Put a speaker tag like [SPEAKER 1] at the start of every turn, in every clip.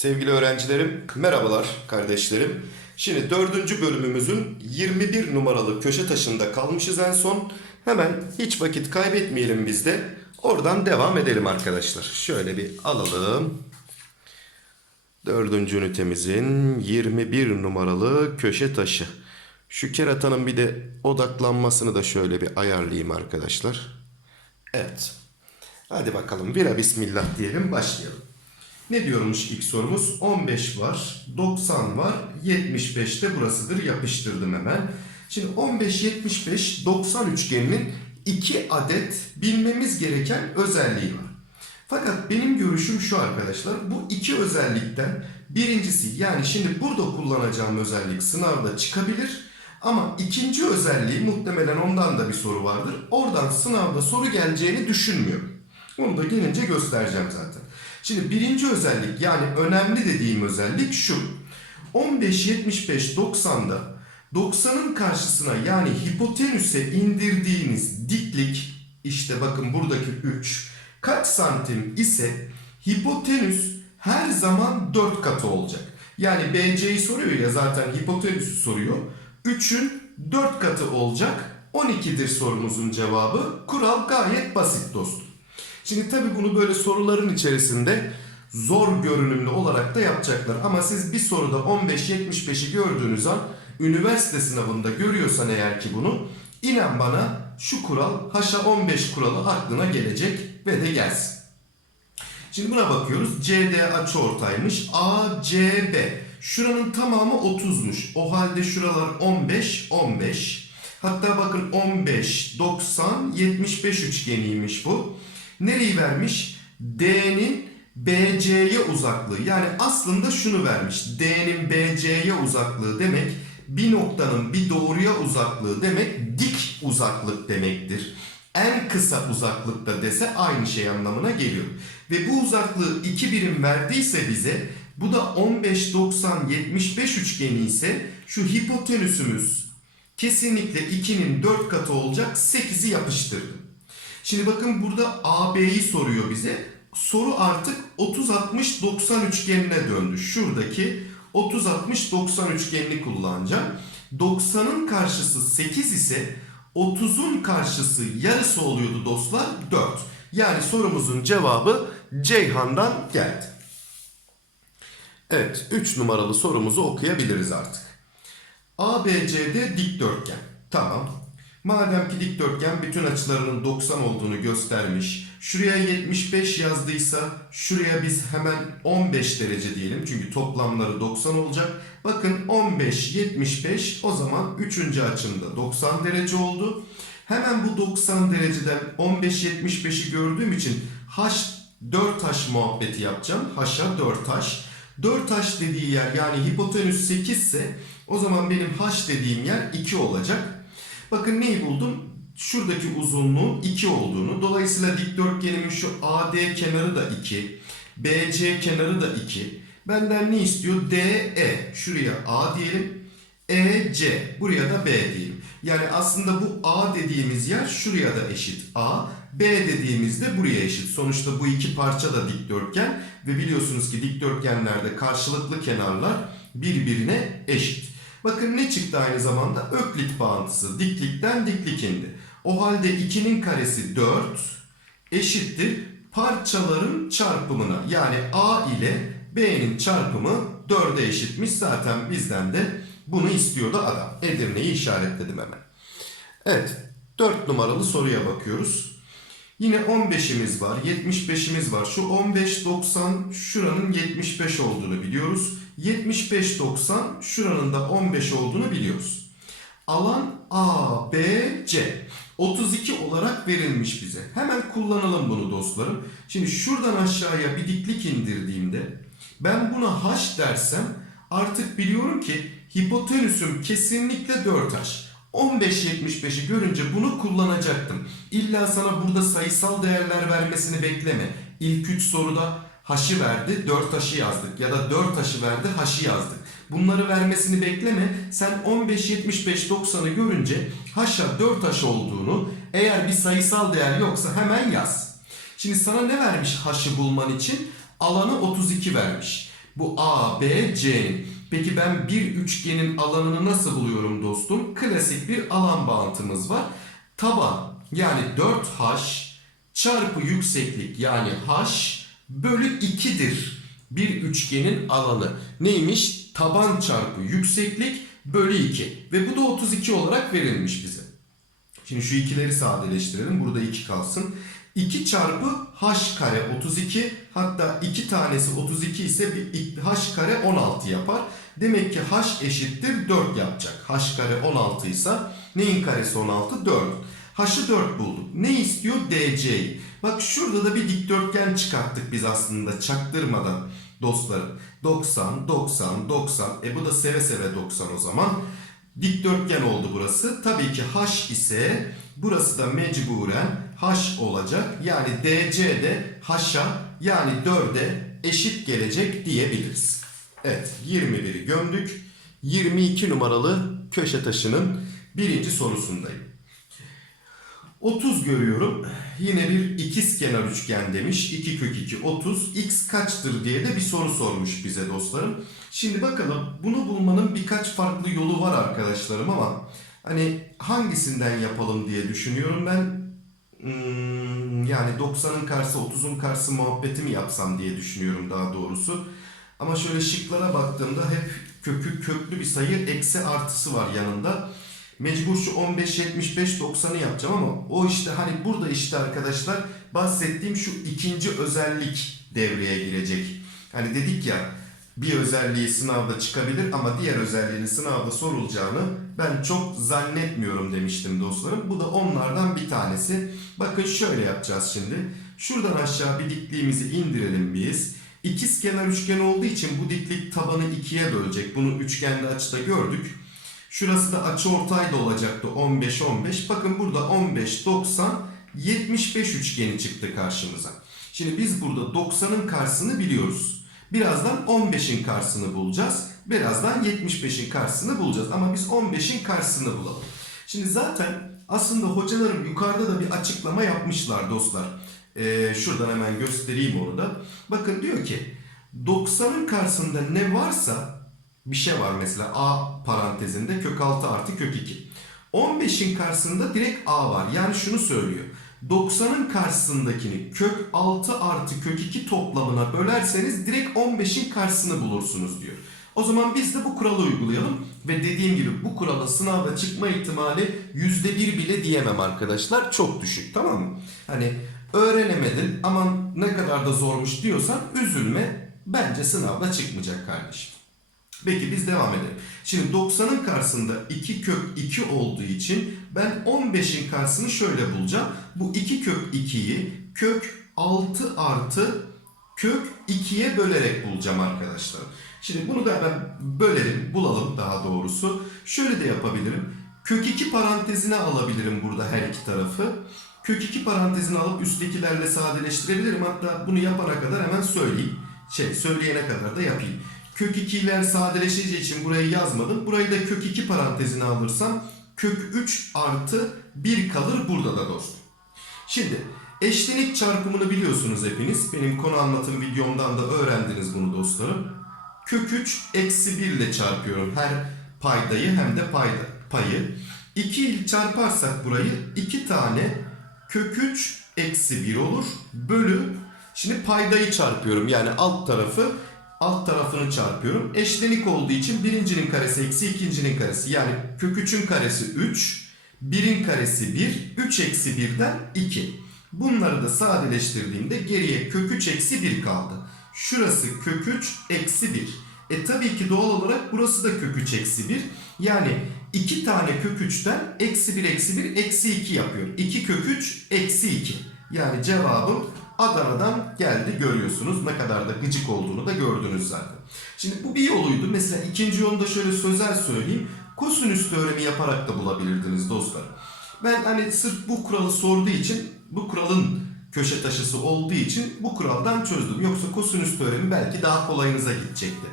[SPEAKER 1] Sevgili öğrencilerim, merhabalar kardeşlerim. Şimdi dördüncü bölümümüzün 21 numaralı köşe taşında kalmışız en son. Hemen hiç vakit kaybetmeyelim biz de. Oradan devam edelim arkadaşlar. Şöyle bir alalım. Dördüncü ünitemizin 21 numaralı köşe taşı. Şu keratanın bir de odaklanmasını da şöyle bir ayarlayayım arkadaşlar. Evet. Hadi bakalım vira bismillah diyelim başlayalım. Ne diyormuş ilk sorumuz? 15 var, 90 var, 75 de burasıdır. Yapıştırdım hemen. Şimdi 15, 75, 90 üçgeninin 2 adet bilmemiz gereken özelliği var. Fakat benim görüşüm şu arkadaşlar. Bu iki özellikten birincisi yani şimdi burada kullanacağım özellik sınavda çıkabilir. Ama ikinci özelliği muhtemelen ondan da bir soru vardır. Oradan sınavda soru geleceğini düşünmüyorum. Bunu da gelince göstereceğim zaten. Şimdi birinci özellik yani önemli dediğim özellik şu. 15, 75, 90'da 90'ın karşısına yani hipotenüse indirdiğiniz diklik işte bakın buradaki 3 kaç santim ise hipotenüs her zaman 4 katı olacak. Yani BC'yi soruyor ya zaten hipotenüsü soruyor. 3'ün 4 katı olacak. 12'dir sorumuzun cevabı. Kural gayet basit dostum. Şimdi tabii bunu böyle soruların içerisinde zor görünümlü olarak da yapacaklar. Ama siz bir soruda 15-75'i gördüğünüz an üniversite sınavında görüyorsan eğer ki bunu inan bana şu kural haşa 15 kuralı aklına gelecek ve de gelsin. Şimdi buna bakıyoruz. CD açıortaymış. ACB. Şuranın tamamı 30'muş. O halde şuralar 15, 15. Hatta bakın 15, 90, 75 üçgeniymiş bu. Nereyi vermiş? D'nin BC'ye uzaklığı. Yani aslında şunu vermiş. D'nin BC'ye uzaklığı demek bir noktanın bir doğruya uzaklığı demek dik uzaklık demektir. En kısa uzaklıkta dese aynı şey anlamına geliyor. Ve bu uzaklığı 2 birim verdiyse bize bu da 15 90 75 üçgeni ise şu hipotenüsümüz kesinlikle 2'nin 4 katı olacak 8'i yapıştırdım. Şimdi bakın burada AB'yi soruyor bize. Soru artık 30-60-90 üçgenine döndü. Şuradaki 30-60-90 üçgenini kullanacağım. 90'ın karşısı 8 ise 30'un karşısı yarısı oluyordu dostlar 4. Yani sorumuzun cevabı Ceyhan'dan geldi. Evet 3 numaralı sorumuzu okuyabiliriz artık. ABCD dikdörtgen. Tamam. Madem ki dikdörtgen bütün açılarının 90 olduğunu göstermiş. Şuraya 75 yazdıysa şuraya biz hemen 15 derece diyelim. Çünkü toplamları 90 olacak. Bakın 15, 75 o zaman 3. açımda 90 derece oldu. Hemen bu 90 dereceden 15, 75'i gördüğüm için H 4 taş muhabbeti yapacağım. H'a 4 taş. 4 taş dediği yer yani hipotenüs 8 ise o zaman benim H dediğim yer 2 olacak. Bakın neyi buldum? Şuradaki uzunluğun 2 olduğunu. Dolayısıyla dikdörtgenimin şu AD kenarı da 2. BC kenarı da 2. Benden ne istiyor? DE. Şuraya A diyelim. EC. Buraya da B diyelim. Yani aslında bu A dediğimiz yer şuraya da eşit A. B dediğimizde buraya eşit. Sonuçta bu iki parça da dikdörtgen. Ve biliyorsunuz ki dikdörtgenlerde karşılıklı kenarlar birbirine eşit. Bakın ne çıktı aynı zamanda? Öklit bağıntısı. Diklikten diklik indi. O halde 2'nin karesi 4 eşittir parçaların çarpımına. Yani A ile B'nin çarpımı 4'e eşitmiş. Zaten bizden de bunu istiyordu adam. Edirne'yi işaretledim hemen. Evet 4 numaralı soruya bakıyoruz. Yine 15'imiz var, 75'imiz var. Şu 15 90 şuranın 75 olduğunu biliyoruz. 75 90 şuranın da 15 olduğunu biliyoruz. Alan A, B, C. 32 olarak verilmiş bize. Hemen kullanalım bunu dostlarım. Şimdi şuradan aşağıya bir diklik indirdiğimde ben buna H dersem artık biliyorum ki hipotenüsüm kesinlikle 4H. 15.75'i görünce bunu kullanacaktım. İlla sana burada sayısal değerler vermesini bekleme. İlk 3 soruda h'ı verdi 4 h'ı yazdık ya da 4 h'ı verdi h'ı yazdık. Bunları vermesini bekleme. Sen 15, 75, 90'ı görünce haşa 4 haş olduğunu eğer bir sayısal değer yoksa hemen yaz. Şimdi sana ne vermiş haşı bulman için? Alanı 32 vermiş. Bu A, B, C'nin. Peki ben bir üçgenin alanını nasıl buluyorum dostum? Klasik bir alan bağıntımız var. Taban yani 4H çarpı yükseklik yani H bölü 2'dir. Bir üçgenin alanı. Neymiş? Taban çarpı yükseklik bölü 2. Ve bu da 32 olarak verilmiş bize. Şimdi şu ikileri sadeleştirelim. Burada 2 kalsın. 2 çarpı h kare 32 hatta 2 tanesi 32 ise bir h kare 16 yapar. Demek ki h eşittir 4 yapacak. h kare 16 ise neyin karesi 16? 4. h'ı 4 bulduk. Ne istiyor? DC'yi. Bak şurada da bir dikdörtgen çıkarttık biz aslında çaktırmadan dostlarım. 90, 90, 90. E bu da seve seve 90 o zaman. Dikdörtgen oldu burası. Tabii ki h ise burası da mecburen h olacak. Yani DC de h'a yani 4'e eşit gelecek diyebiliriz. Evet 21'i gömdük. 22 numaralı köşe taşının birinci sorusundayım. 30 görüyorum. Yine bir ikizkenar üçgen demiş. 2 kök 2 30. X kaçtır diye de bir soru sormuş bize dostlarım. Şimdi bakalım bunu bulmanın birkaç farklı yolu var arkadaşlarım ama hani hangisinden yapalım diye düşünüyorum ben. Hmm, yani 90'ın karşısı 30'un karşısı muhabbeti mi yapsam diye düşünüyorum daha doğrusu. Ama şöyle şıklara baktığımda hep kökü köklü bir sayı eksi artısı var yanında. Mecbur şu 15, 75, 90'ı yapacağım ama o işte hani burada işte arkadaşlar bahsettiğim şu ikinci özellik devreye girecek. Hani dedik ya bir özelliği sınavda çıkabilir ama diğer özelliğinin sınavda sorulacağını ben çok zannetmiyorum demiştim dostlarım. Bu da onlardan bir tanesi. Bakın şöyle yapacağız şimdi. Şuradan aşağı bir dikliğimizi indirelim biz. İkiz kenar üçgen olduğu için bu diklik tabanı ikiye bölecek. Bunu üçgende açıda gördük. Şurası da açı ortay da olacaktı 15 15. Bakın burada 15 90 75 üçgeni çıktı karşımıza. Şimdi biz burada 90'ın karşısını biliyoruz. Birazdan 15'in karşısını bulacağız. Birazdan 75'in karşısını bulacağız. Ama biz 15'in karşısını bulalım. Şimdi zaten aslında hocalarım yukarıda da bir açıklama yapmışlar dostlar. Ee, şuradan hemen göstereyim onu da. Bakın diyor ki 90'ın karşısında ne varsa bir şey var mesela a parantezinde kök 6 artı kök 2. 15'in karşısında direkt a var. Yani şunu söylüyor. 90'ın karşısındakini kök 6 artı kök 2 toplamına bölerseniz direkt 15'in karşısını bulursunuz diyor. O zaman biz de bu kuralı uygulayalım ve dediğim gibi bu kurala sınavda çıkma ihtimali %1 bile diyemem arkadaşlar. Çok düşük tamam mı? Hani öğrenemedin ama ne kadar da zormuş diyorsan üzülme. Bence sınavda çıkmayacak kardeşim. Peki biz devam edelim. Şimdi 90'ın karşısında 2 kök 2 olduğu için ben 15'in karşısını şöyle bulacağım. Bu 2 kök 2'yi kök 6 artı kök 2'ye bölerek bulacağım arkadaşlar. Şimdi bunu da hemen bölelim, bulalım daha doğrusu. Şöyle de yapabilirim. Kök 2 parantezine alabilirim burada her iki tarafı. Kök 2 parantezini alıp üsttekilerle sadeleştirebilirim. Hatta bunu yapana kadar hemen söyleyeyim. Şey söyleyene kadar da yapayım. Kök 2'ler sadeleşeceği için burayı yazmadım. Burayı da kök 2 parantezine alırsam kök 3 artı 1 kalır burada da dostum. Şimdi eşlenik çarpımını biliyorsunuz hepiniz. Benim konu anlatım videomdan da öğrendiniz bunu dostlarım. Kök 3 eksi 1 ile çarpıyorum her paydayı hem de payda, payı. 2 ile çarparsak burayı 2 tane kök 3 eksi 1 olur. Bölü şimdi paydayı çarpıyorum yani alt tarafı alt tarafını çarpıyorum. Eşlenik olduğu için birincinin karesi eksi ikincinin karesi. Yani kök 3'ün karesi 3, 1'in karesi 1, 3 eksi 1'den 2. Bunları da sadeleştirdiğimde geriye kök 3 eksi 1 kaldı. Şurası kök 3 eksi 1. E tabii ki doğal olarak burası da kök 3 eksi 1. Yani 2 tane kök 3'ten eksi 1 eksi 1 eksi 2 yapıyor. 2 kök 3 eksi 2. Yani cevabım Adana'dan geldi görüyorsunuz. Ne kadar da gıcık olduğunu da gördünüz zaten. Şimdi bu bir yoluydu. Mesela ikinci yolda şöyle sözel söyleyeyim. Kosinüs teoremi yaparak da bulabilirdiniz dostlar. Ben hani sırf bu kuralı sorduğu için bu kuralın köşe taşısı olduğu için bu kuraldan çözdüm. Yoksa kosinüs teoremi belki daha kolayınıza gidecekti.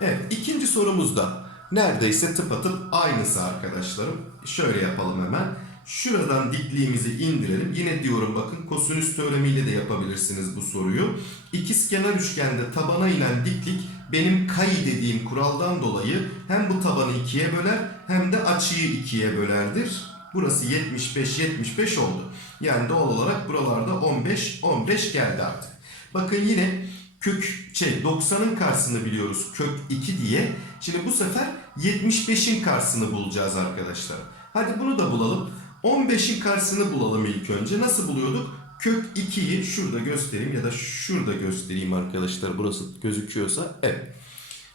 [SPEAKER 1] Evet ikinci sorumuz da neredeyse tıpatıp aynısı arkadaşlarım. Şöyle yapalım hemen. Şuradan dikliğimizi indirelim. Yine diyorum bakın kosinüs teoremiyle de yapabilirsiniz bu soruyu. İkizkenar üçgende tabana inen diklik benim kay dediğim kuraldan dolayı hem bu tabanı ikiye böler hem de açıyı ikiye bölerdir. Burası 75 75 oldu. Yani doğal olarak buralarda 15 15 geldi artık. Bakın yine kök şey 90'ın karşısını biliyoruz kök 2 diye. Şimdi bu sefer 75'in karşısını bulacağız arkadaşlar. Hadi bunu da bulalım. 15'in karşısını bulalım ilk önce. Nasıl buluyorduk? Kök 2'yi şurada göstereyim ya da şurada göstereyim arkadaşlar. Burası gözüküyorsa. Evet.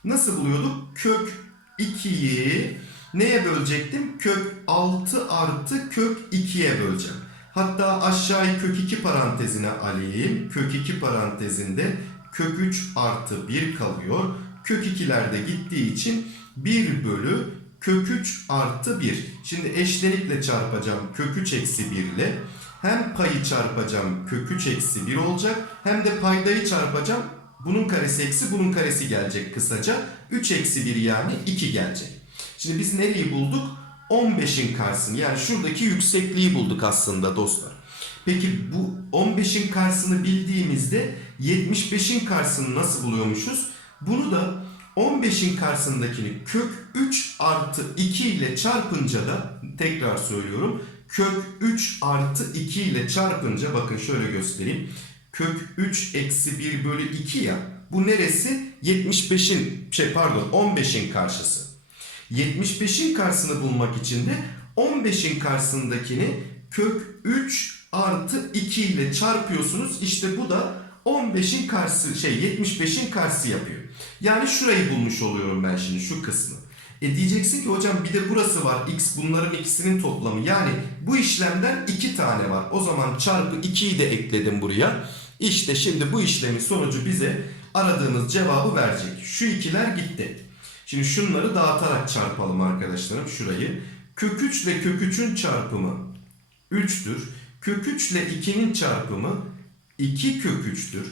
[SPEAKER 1] Nasıl buluyorduk? Kök 2'yi neye bölecektim? Kök 6 artı kök 2'ye böleceğim. Hatta aşağıyı kök 2 parantezine alayım. Kök 2 parantezinde kök 3 artı 1 kalıyor. Kök 2'ler de gittiği için 1 bölü kök 3 artı 1. Şimdi eşlenikle çarpacağım kök 3 eksi 1 ile. Hem payı çarpacağım kök 3 eksi 1 olacak. Hem de paydayı çarpacağım. Bunun karesi eksi bunun karesi gelecek kısaca. 3 eksi 1 yani 2 gelecek. Şimdi biz nereyi bulduk? 15'in karşısını yani şuradaki yüksekliği bulduk aslında dostlar. Peki bu 15'in karşısını bildiğimizde 75'in karşısını nasıl buluyormuşuz? Bunu da 15'in karşısındakini kök 3 artı 2 ile çarpınca da tekrar söylüyorum. Kök 3 artı 2 ile çarpınca bakın şöyle göstereyim. Kök 3 eksi 1 bölü 2 ya. Bu neresi? 75'in şey pardon 15'in karşısı. 75'in karşısını bulmak için de 15'in karşısındakini kök 3 artı 2 ile çarpıyorsunuz. İşte bu da 15'in karşısı şey 75'in karşısı yapıyor. Yani şurayı bulmuş oluyorum ben şimdi şu kısmı. E diyeceksin ki hocam bir de burası var. X bunların ikisinin toplamı. Yani bu işlemden 2 tane var. O zaman çarpı 2'yi de ekledim buraya. İşte şimdi bu işlemin sonucu bize aradığımız cevabı verecek. Şu ikiler gitti. Şimdi şunları dağıtarak çarpalım arkadaşlarım şurayı. Kök 3 ile kök 3'ün çarpımı 3'tür. Kök 3 ile 2'nin çarpımı 2 kök 3'tür.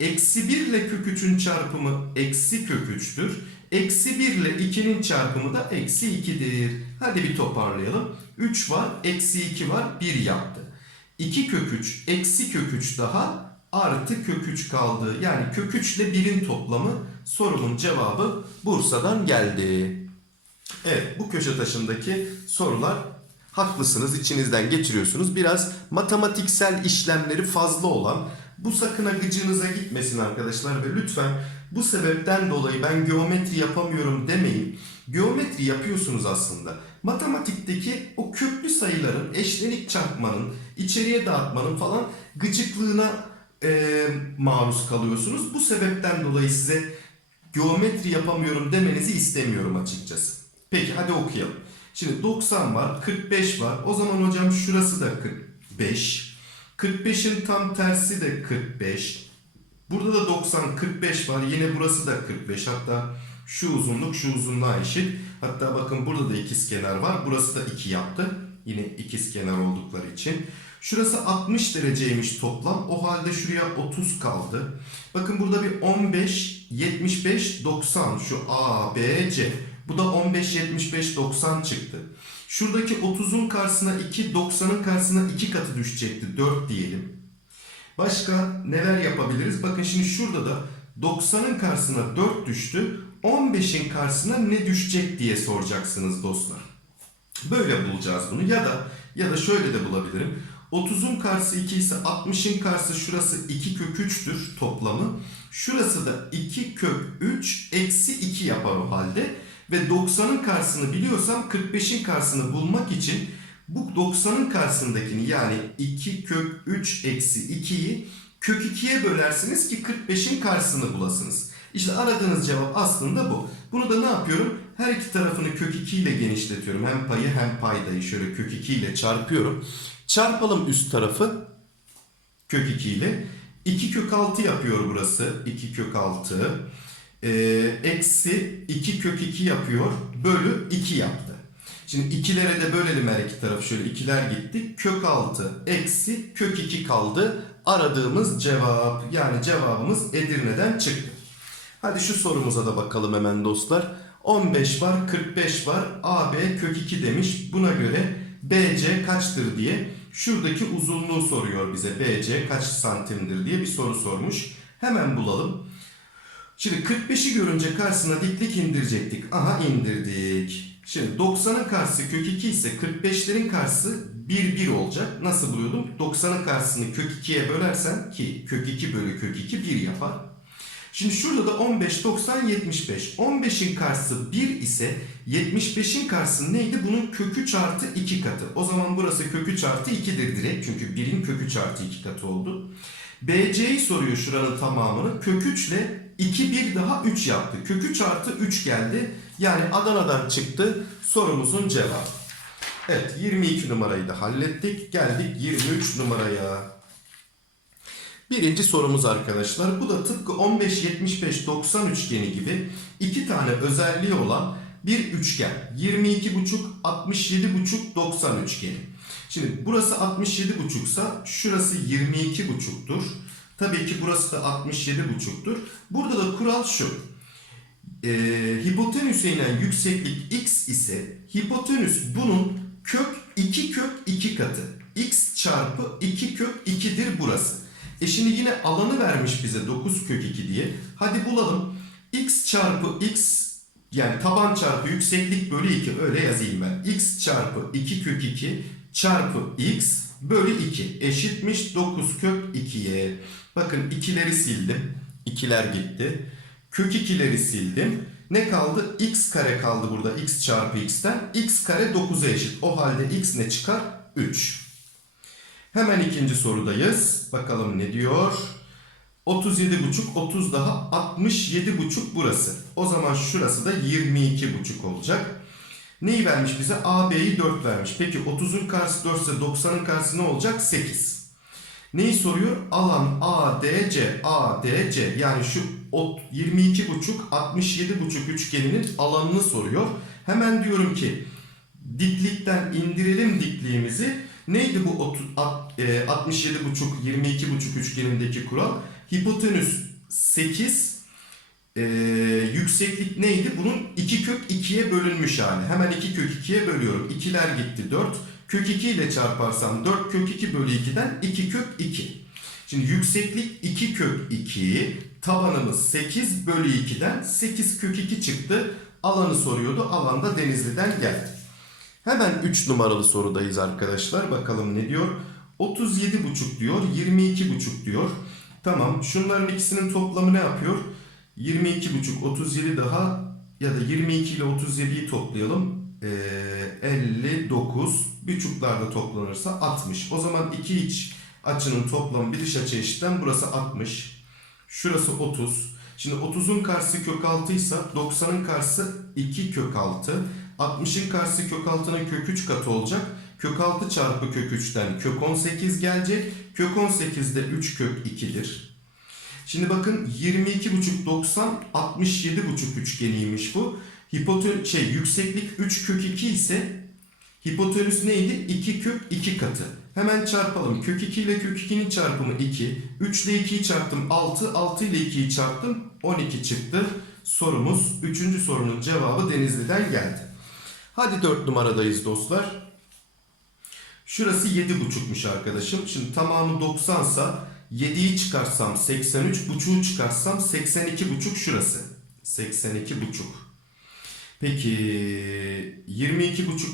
[SPEAKER 1] Eksi 1 ile kök 3'ün çarpımı eksi kök 3'tür. Eksi 1 ile 2'nin çarpımı da eksi 2'dir. Hadi bir toparlayalım. 3 var, eksi 2 var, 1 yaptı. 2 kök 3, eksi kök 3 daha artı kök 3 kaldı. Yani kök 3 ile 1'in toplamı sorumun cevabı Bursa'dan geldi. Evet bu köşe taşındaki sorular haklısınız içinizden geçiriyorsunuz. Biraz matematiksel işlemleri fazla olan bu sakın gıcığınıza gitmesin arkadaşlar ve lütfen bu sebepten dolayı ben geometri yapamıyorum demeyin. Geometri yapıyorsunuz aslında. Matematikteki o köklü sayıların, eşlenik çarpmanın, içeriye dağıtmanın falan gıcıklığına e, maruz kalıyorsunuz. Bu sebepten dolayı size geometri yapamıyorum demenizi istemiyorum açıkçası. Peki hadi okuyalım. Şimdi 90 var, 45 var. O zaman hocam şurası da 45. 45'in tam tersi de 45. Burada da 90, 45 var. Yine burası da 45. Hatta şu uzunluk şu uzunluğa eşit. Hatta bakın burada da ikizkenar var. Burası da 2 yaptı. Yine ikizkenar oldukları için. Şurası 60 dereceymiş toplam. O halde şuraya 30 kaldı. Bakın burada bir 15, 75, 90. Şu A, B, C. Bu da 15, 75, 90 çıktı. Şuradaki 30'un karşısına 2, 90'ın karşısına 2 katı düşecekti. 4 diyelim. Başka neler yapabiliriz? Bakın şimdi şurada da 90'ın karşısına 4 düştü. 15'in karşısına ne düşecek diye soracaksınız dostlar. Böyle bulacağız bunu ya da ya da şöyle de bulabilirim. 30'un karşısı 2 ise 60'ın karşısı şurası 2 kök 3'tür toplamı. Şurası da 2 kök 3 eksi 2 yapar o halde. Ve 90'ın karşısını biliyorsam 45'in karşısını bulmak için bu 90'ın karşısındakini yani 2 kök 3 eksi 2'yi kök 2'ye bölersiniz ki 45'in karşısını bulasınız. İşte aradığınız cevap aslında bu. Bunu da ne yapıyorum? Her iki tarafını kök 2 ile genişletiyorum. Hem payı hem paydayı şöyle kök 2 ile çarpıyorum. Çarpalım üst tarafı kök 2 ile. 2 kök 6 yapıyor burası. 2 kök 6. Ee, eksi 2 kök 2 yapıyor. Bölü 2 yaptı. Şimdi ikilere de bölelim her iki tarafı. Şöyle ikiler gitti. Kök 6 eksi kök 2 kaldı. Aradığımız cevap. Yani cevabımız Edirne'den çıktı. Hadi şu sorumuza da bakalım hemen dostlar. 15 var, 45 var. AB kök 2 demiş. Buna göre BC kaçtır diye şuradaki uzunluğu soruyor bize. BC kaç santimdir diye bir soru sormuş. Hemen bulalım. Şimdi 45'i görünce karşısına diklik indirecektik. Aha indirdik. Şimdi 90'ın karşısı kök 2 ise 45'lerin karşısı 1 1 olacak. Nasıl buluyordum? 90'ın karşısını kök 2'ye bölersen ki kök 2 bölü kök 2 1 yapar. Şimdi şurada da 15, 90, 75. 15'in karşısı 1 ise 75'in karşısı neydi? Bunun kök 3 artı 2 katı. O zaman burası kök 3 artı 2'dir direkt. Çünkü 1'in kök 3 artı 2 katı oldu. BC'yi soruyor şuranın tamamını. Kök 3 ile 2 1 daha 3 yaptı. Kök 3 artı 3 geldi. Yani Adana'dan çıktı sorumuzun cevabı. Evet 22 numarayı da hallettik. Geldik 23 numaraya. Birinci sorumuz arkadaşlar. Bu da tıpkı 15-75-90 üçgeni gibi iki tane özelliği olan bir üçgen. 22,5, 67,5, 90 üçgeni. Şimdi burası 67,5 ise şurası 22,5'tur. Tabii ki burası da 67,5'tur. Burada da kural şu. Ee, hipotenüse inen yükseklik x ise hipotenüs bunun kök 2 kök 2 katı. x çarpı 2 kök 2'dir burası. E şimdi yine alanı vermiş bize 9 kök 2 diye. Hadi bulalım. x çarpı x yani taban çarpı yükseklik bölü 2 öyle yazayım ben. x çarpı 2 kök 2 çarpı x bölü 2 eşitmiş 9 kök 2'ye. Bakın ikileri sildim. İkiler gitti. Kök 2'leri sildim. Ne kaldı? x kare kaldı burada x çarpı x'ten. x kare 9'a eşit. O halde x ne çıkar? 3. Hemen ikinci sorudayız. Bakalım ne diyor? 37,5 30 daha 67,5 burası. O zaman şurası da 22,5 olacak. Neyi vermiş bize? AB'yi 4 vermiş. Peki 30'un karşısı 4 ise 90'ın karşısı ne olacak? 8. Neyi soruyor? Alan ADC, ADC yani şu 22,5 67,5 üçgeninin alanını soruyor. Hemen diyorum ki diklikten indirelim dikliğimizi. Neydi bu 30, at- e, 67,5 22,5 üçgenindeki kural? Hipotenüs 8 e, yükseklik neydi? Bunun 2 kök 2'ye bölünmüş hali. Hemen 2 kök 2'ye bölüyorum. 2'ler gitti 4. Kök 2 ile çarparsam 4 kök 2 bölü 2'den 2 kök 2. Şimdi yükseklik 2 kök 2, tabanımız 8 bölü 2'den 8 kök 2 çıktı. Alanı soruyordu. Alan da Denizli'den geldi. Hemen 3 numaralı sorudayız arkadaşlar. Bakalım ne diyor? 37,5 diyor, 22,5 diyor. Tamam, şunların ikisinin toplamı ne yapıyor? 22,5, 37 daha ya da 22 ile 37'yi toplayalım. Ee, 59, buçuklarda toplanırsa 60. O zaman iki iç açının toplamı bir dış açı eşitten burası 60. Şurası 30. Şimdi 30'un karşısı kök 6 ise 90'ın karşısı 2 kök 6. 60'ın karşısı kök 6'nın kök 3 katı olacak. Kök 6 çarpı kök 3'ten kök 18 gelecek. Kök 18 de 3 kök 2'dir. Şimdi bakın 22,5 90 67,5 üçgeniymiş bu. Hipoten şey yükseklik 3 kök 2 ise hipotenüs neydi? 2 kök 2 katı. Hemen çarpalım. Kök 2 ile kök 2'nin çarpımı 2. 3 ile 2'yi çarptım 6. 6 ile 2'yi çarptım 12 çıktı. Sorumuz 3. sorunun cevabı Denizli'den geldi. Hadi 4 numaradayız dostlar. Şurası 7,5'muş arkadaşım. Şimdi tamamı 90 sa 7'yi çıkarsam 83, buçuğu çıkarsam 82,5 şurası. 82,5. Peki 22,5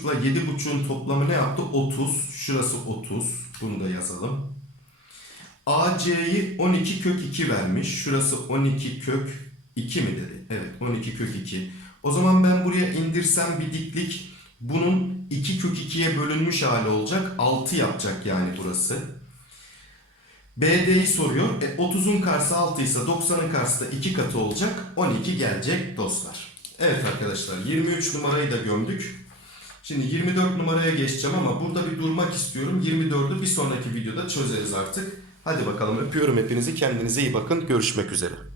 [SPEAKER 1] ile 7,5'un toplamı ne yaptı? 30. Şurası 30. Bunu da yazalım. AC'yi 12 kök 2 vermiş. Şurası 12 kök 2 mi dedi? Evet 12 kök 2. O zaman ben buraya indirsem bir diklik bunun 2 kök 2'ye bölünmüş hali olacak. 6 yapacak yani burası. BD'yi soruyor. E, 30'un karşısı 6 ise 90'ın karşısı da 2 katı olacak. 12 gelecek dostlar. Evet arkadaşlar 23 numarayı da gömdük. Şimdi 24 numaraya geçeceğim ama burada bir durmak istiyorum. 24'ü bir sonraki videoda çözeriz artık. Hadi bakalım öpüyorum hepinizi. Kendinize iyi bakın. Görüşmek üzere.